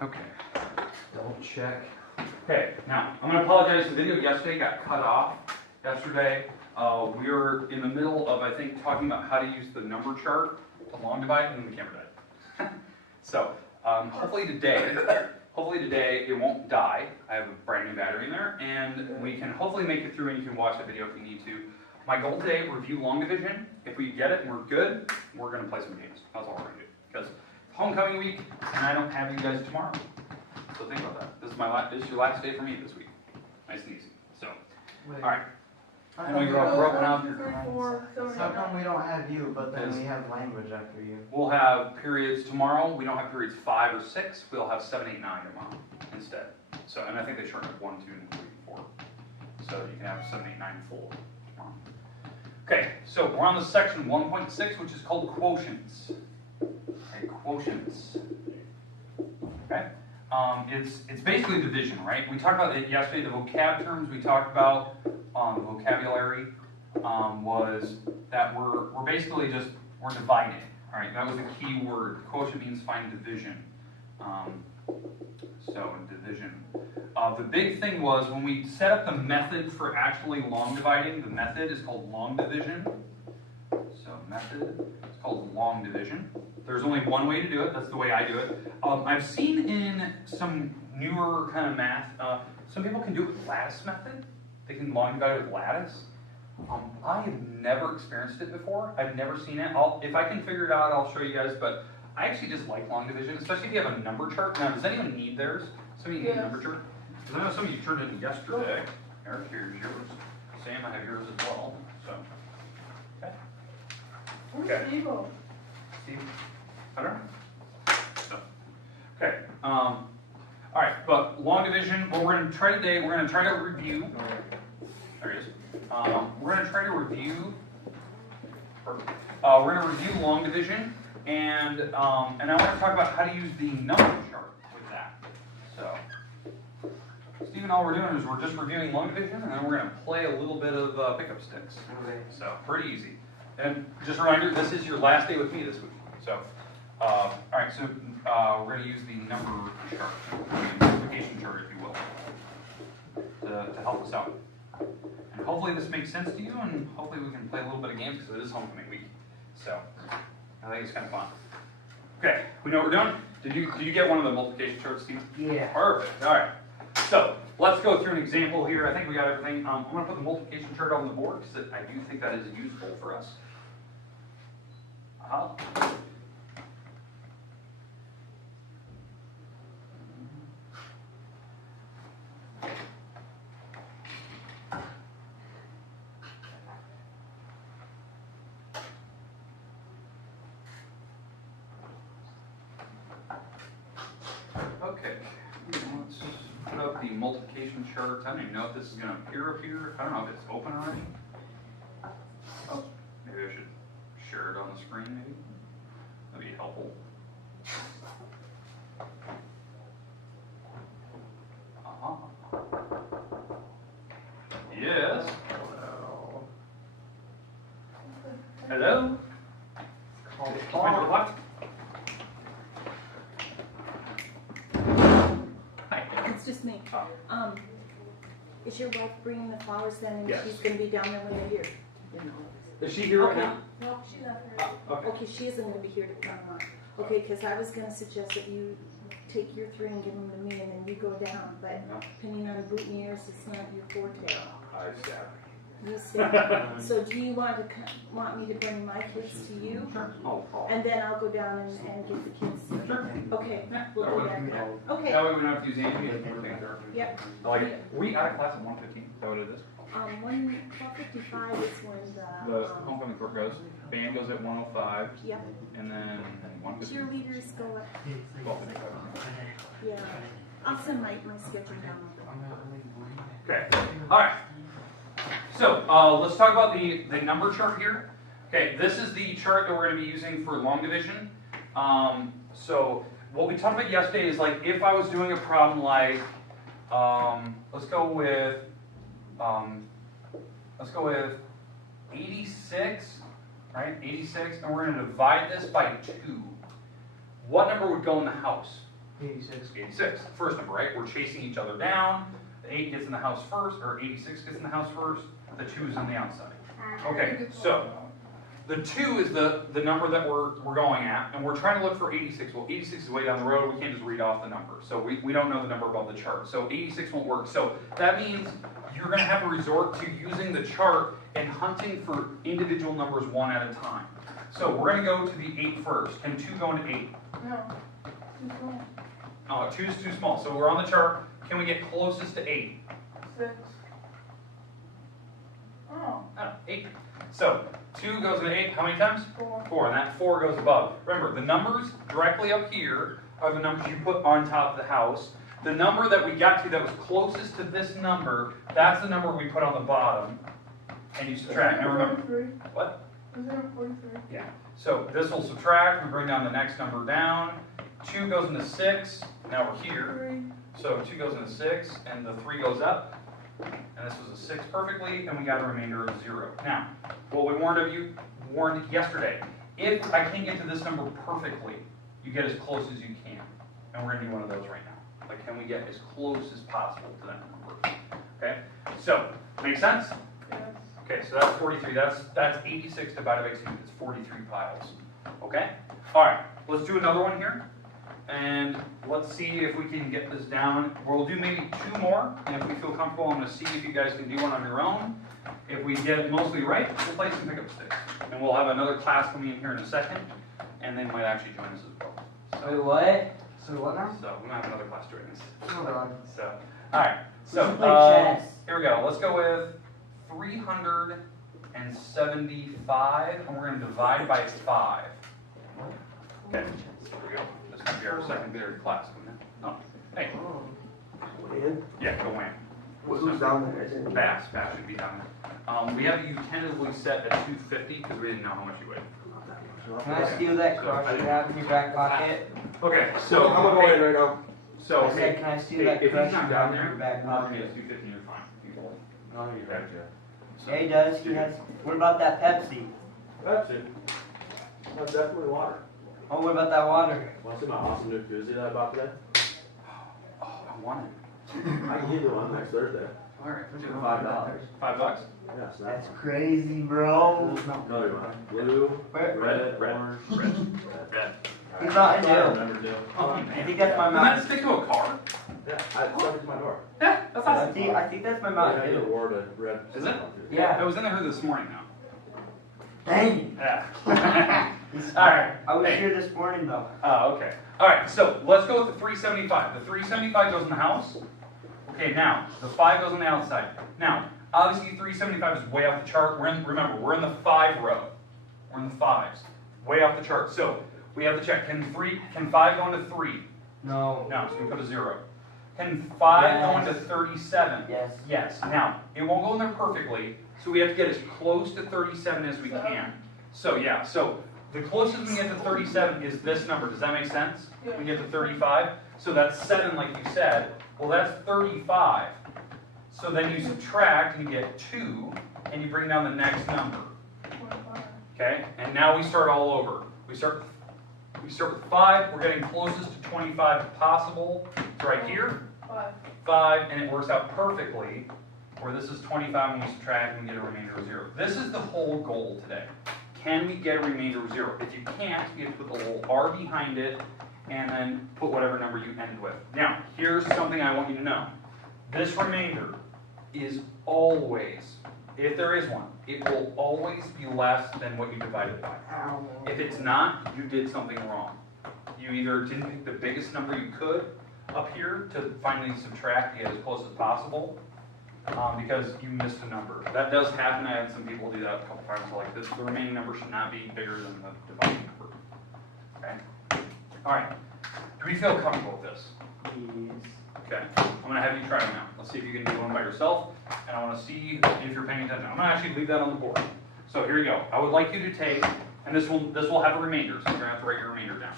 Okay, double check. Okay, now, I'm going to apologize, the video yesterday got cut off. Yesterday, we were in the middle of, I think, talking about how to use the number chart to long divide, and then the camera died. So, hopefully today it won't die. I have a brand new battery in there, and we can hopefully make it through and you can watch the video if you need to. My goal today, review long division. If we get it and we're good, we're going to play some games. That's all we're going to do. Because homecoming week, and I don't have you guys tomorrow. So think about that. This is your last day for me this week. Nice and easy. So, alright. I know you're all broken out. How come we don't have you, but then we have language after you? We'll have periods tomorrow. We don't have periods 5 or 6. We'll have 7, 8, 9 tomorrow instead. So, and I think they shorten up 1, 2, and 3, 4. So you can have 7, 8, 9 full tomorrow. Okay, so we're on the section 1.6, which is called quotients. Okay, quotients. Okay. It's basically division, right? We talked about it yesterday. The vocab terms we talked about, vocabulary, was that we're basically just, we're dividing. All right, that was the key word. Quotient means find division. So division. The big thing was when we set up the method for actually long dividing, the method is called long division. So method is called long division. There's only one way to do it. That's the way I do it. I've seen in some newer kind of math, some people can do it with lattice method. They can long divide with lattice. I have never experienced it before. I've never seen it. If I can figure it out, I'll show you guys. But I actually just like long division, especially if you have a number chart. Now, does anyone need theirs? Some of you need a number chart? Because I know some of you turned it in yesterday. Eric, here's yours. Sam, I have yours as well. So, okay. Where's Steve? Steve? I don't know. So, okay. All right, but long division, what we're going to try today, we're going to try to review. There it is. We're going to try to review. We're going to review long division, and I want to talk about how to use the number chart with that. So, Steve and all we're doing is we're just reviewing long division, and then we're going to play a little bit of pickup sticks. So, pretty easy. And just a reminder, this is your last day with me this week. So, all right, so we're going to use the number chart, the multiplication chart, if you will, to help us out. And hopefully this makes sense to you, and hopefully we can play a little bit of games because it is homecoming week. So, I think it's kind of fun. Okay, we know what we're doing? Did you get one of the multiplication charts, Steve? Yeah. Perfect. All right. So let's go through an example here. I think we got everything. I'm going to put the multiplication chart on the board because I do think that is useful for us. Okay, let's put up the multiplication chart. I don't even know if this is going to appear up here. I don't know if it's open already. Oh, maybe I should share it on the screen, maybe. That'd be helpful. Yes. Hello. Hello. What? It's just me. Is your wife bringing the flowers then, and Yes. she's going to be down there when you're here? Is she here right Okay. now? No, she left her. Okay. Okay, she isn't going to be here to come on. Okay, because I was going to suggest that you take your 3 and give them to me, and then you go down. But No. depending on boutonnieres, it's not your forte. I stab. You stay. So do you want me to bring my kids to you? Sure. Oh. And then I'll go down and get the kids. Sure. Okay, Yeah, we'll that do would- that. Okay. That way we don't have to use Amy. Everything's there. Yep. I like it. We out of class at 1:15. Is that what it is? 12:55 is when The homecoming court goes. Band goes at 1:05, Yep. and then 1:15. Cheerleaders go up. 12:55. Yeah. I'll send my schedule down. Okay. All right. So let's talk about the number chart here. Okay, this is the chart that we're going to be using for long division. So what we talked about yesterday is like if I was doing a problem like, let's go with 86, right? 86, and we're going to divide this by 2. What number would go in the house? 86. 86, first number, right? We're chasing each other down. The 8 gets in the house first, or 86 gets in the house first. The 2 is on the outside. Okay, so the 2 is the number that we're going at, and we're trying to look for 86. Well, 86 is way down the road. We can't just read off the number. So we don't know the number above the chart. So 86 won't work. So that means you're going to have to resort to using the chart and hunting for individual numbers one at a time. So we're going to go to the 8 first. Can 2 go into 8? No. Too small. Oh, 2 is too small. So we're on the chart. Can we get closest to 8? 6. Oh. Oh, 8. So 2 goes into 8 how many times? 4. 4, and that 4 goes above. Remember, the numbers directly up here are the numbers you put on top of the house. The number that we got to that was closest to this number, that's the number we put on the bottom, and you subtract. Now remember, 43. what? Isn't it 43? Yeah. So this will subtract, we bring down the next number down. 2 goes into 6, now we're here. 3. So 2 goes into 6, and the 3 goes up. And this was a 6 perfectly, and we got a remainder of 0. Now, what we warned yesterday, if I can't get to this number perfectly, you get as close as you can. And we're going to do one of those right now. Like, can we get as close as possible to that number? Okay? So, make sense? Yes. Okay, so that's 43. That's 86 divided by 2. It's 43 piles. Okay? All right, let's do another one here. And let's see if we can get this down. We'll do maybe 2 more, and if we feel comfortable, I'm going to see if you guys can do one on your own. If we get it mostly right, we'll play some pickup sticks. And we'll have another class coming in here in a second, and they might actually join us as well. Wait, what? So what now? So we're going to have another class join us. Hold on. So, all right. So, We should play chess. here we go. Let's go with 375, and we're going to divide by 5. Okay, here we go. This is going to be our secondary class. Oh, hey. Yeah, go in. Who's down there? Is it? Bass should be down there. We have you tentatively set at 250 because we didn't know how much you weighed. Can I steal that crush you have in your back pocket? Okay, So I'm gonna go in right now. So, I said, can I steal that if crush he's you not have down in there, your back mark me pocket? as 250, you're fine. You go. No, you're right, So- Yeah, he does. He has. What about that Pepsi? That's it. That's definitely water. Oh, what about that water? Want to see my awesome new koozie that I bought today? Oh, I want it. I can give you one next Thursday. All right, we'll do it. $5. $5? Yeah, snap That's one. crazy, bro. No, you want blue, Red. red, Red. orange, Red. He's not in I jail. remember too. Oh, I man. think that's my Doesn't that mouth. stick to a car? Yeah, I stuck it to my door. Yeah, that's awesome. I think that's my Yeah, mouth. I get award a red. Is it? stuff on too. Yeah. It was in there this morning now. Dang. Yeah. He's All right. I was Hey. here this morning though. Oh, okay. All right, so let's go with the 375. The 375 goes in the house. Okay, now, the 5 goes on the outside. Now, obviously 375 is way off the chart. Remember, we're in the 5 row. We're in the 5s. Way off the chart. So, we have to check. Can 5 go into 3? No. No, so we put a 0. Can 5 go Yes. into 37? Yes. Yes. Now, it won't go in there perfectly, so we have to get as close to 37 as we can. So, yeah, so the closest we get to 37 is this number. Does that make sense? We get to 35. So that's 7, like you said. Well, that's 35. So then you subtract and you get 2, and you bring down the next number. 25. Okay? And now we start all over. We start with 5. We're getting closest to 25 if possible. It's right here. 5. 5, and it works out perfectly, where this is 25 and we subtract and we get a remainder of 0. This is the whole goal today. Can we get a remainder of 0? If you can't, you have to put the little R behind it and then put whatever number you end with. Now, here's something I want you to know. This remainder is always, if there is one, it will always be less than what you divided by. If it's not, you did something wrong. You either didn't pick the biggest number you could up here to finally subtract to get as close as possible, because you missed a number. That does happen. I had some people do that a couple times. Like this, the remaining number should not be bigger than the dividing number. Okay. All right. Do we feel comfortable with this? Okay. I'm gonna have you try them out. Let's see if you can do one by yourself, and I want to see if you're paying attention. I'm gonna actually leave that on the board. So here you go. I would like you to take, and this will have a remainder, so you're gonna have to write your remainder down.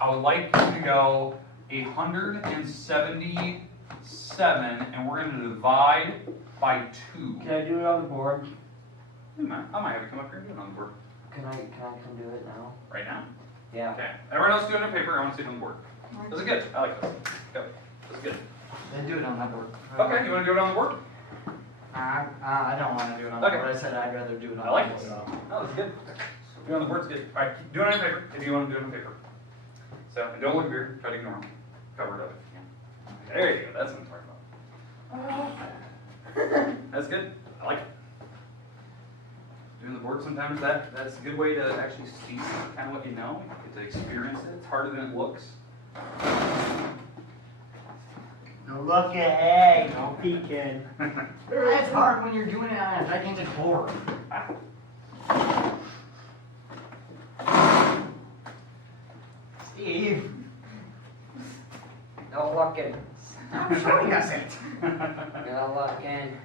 I would like you to go 177, and we're gonna divide by 2. Can I do it on the board? I might have you come up here and do it on the board. Can I come do it now? Right now? Yeah. Okay. Everyone else do it on paper. I want to see it on the board. This is good. I like this. Yep. This is good. Then do it on that board. Okay, you want to do it on the board? I don't want to do it on the Okay. board. I said I'd rather do it on I like the this. board. No, it's good. Do it on the board's good. All right, do it on paper if you want to do it on paper. So, and don't look weird. Try to ignore them. Cover it up if you can. There you go. That's what I'm talking about. That's good. I like it. Doing the board sometimes that's a good way to actually see kind of what you know. You get to experience it. It's harder than it looks. No look at A, no peeking. It's hard when you're doing it on a gigantic board. Steve, No looking. stop showing us it. No looking.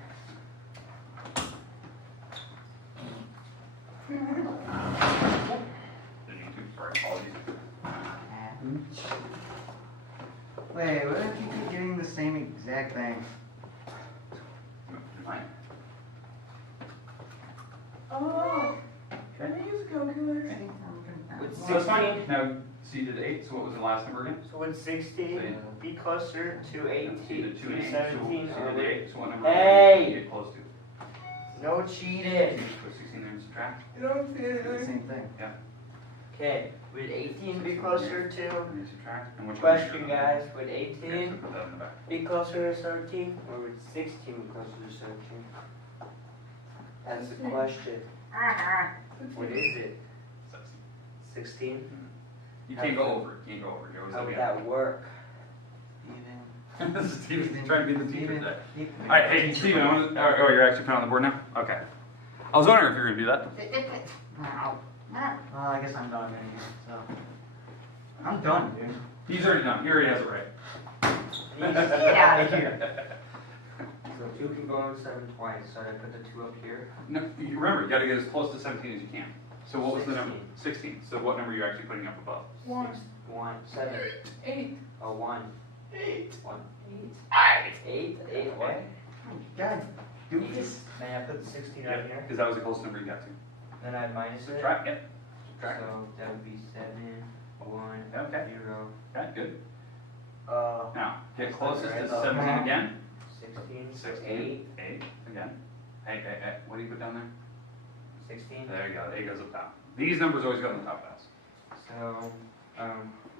Didn't need to. Sorry, apologies. Wait, what if you keep getting the same exact thing? Fine. Oh, can I use a calculator? Would So that's fine. 16, Now, so you did 8, so what was the last number again? so would 16 be closer to So 18, you did 2 to and 8. 17? So you did 8, so what number Hey! did you get close to? No cheating. Put 16 there and subtract. You don't see The anything? same thing. Okay, would 18 be closer to? And you subtract. And which one is Question, your- guys, would Okay, 18 so put that in the back. be closer to 17? Or would 16 be closer to 17? That's the question. What is it? 16? You can't go over it. You can't go over it. You always How have would to that work? Even. This is Steven trying to be the teacher Even. today. Even. All right, hey, Steven, I want to, oh, you're actually putting on the board now? Okay. I was wondering if you were going to do that. Well, I guess I'm done anyway, so. I'm done, dude. He's already done. He already has it right. Get out of here. So 2 can go on 7 twice, so I put the 2 up here. No, you remember, you got to get as close to 17 as you can. So what was the number? 16. So what number are you actually putting up above? 1, 1, 7, 8, oh, 1. 8, 1. 8. 8, 8, what? God, do 8. this. Then I put the 16 Yeah, right here. because that was the closest number you got to. Then I minus it. Subtract, yep. Subtract. So that would be 7, 1, Okay. 0. Okay, good. Uh, Now, get closest to Right. 17 again. 16, 16. 8, 8 again. Hey, hey, hey, what do you put down there? 16. There you go, 8 goes up top. These numbers always go on the top pass. So,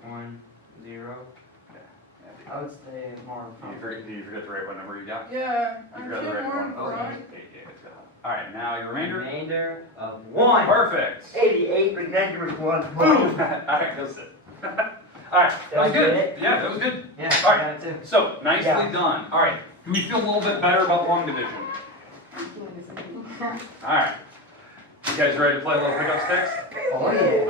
1, 0. I would say more. Did you forget to write what number you got? Yeah, I You can't forgot the right one. remember, right? 8, yeah, it's got it. All right, now your remainder. Remainder of 1. Perfect. 88, but negative 1. Boom. All right, go sit. All right, that was good. it? Yeah, that was good. Yeah, All I right. got it too. So, nicely Yeah. done. All right, do we feel a little bit better about long division? All right. You guys ready to play a little pickup sticks? Oh yeah.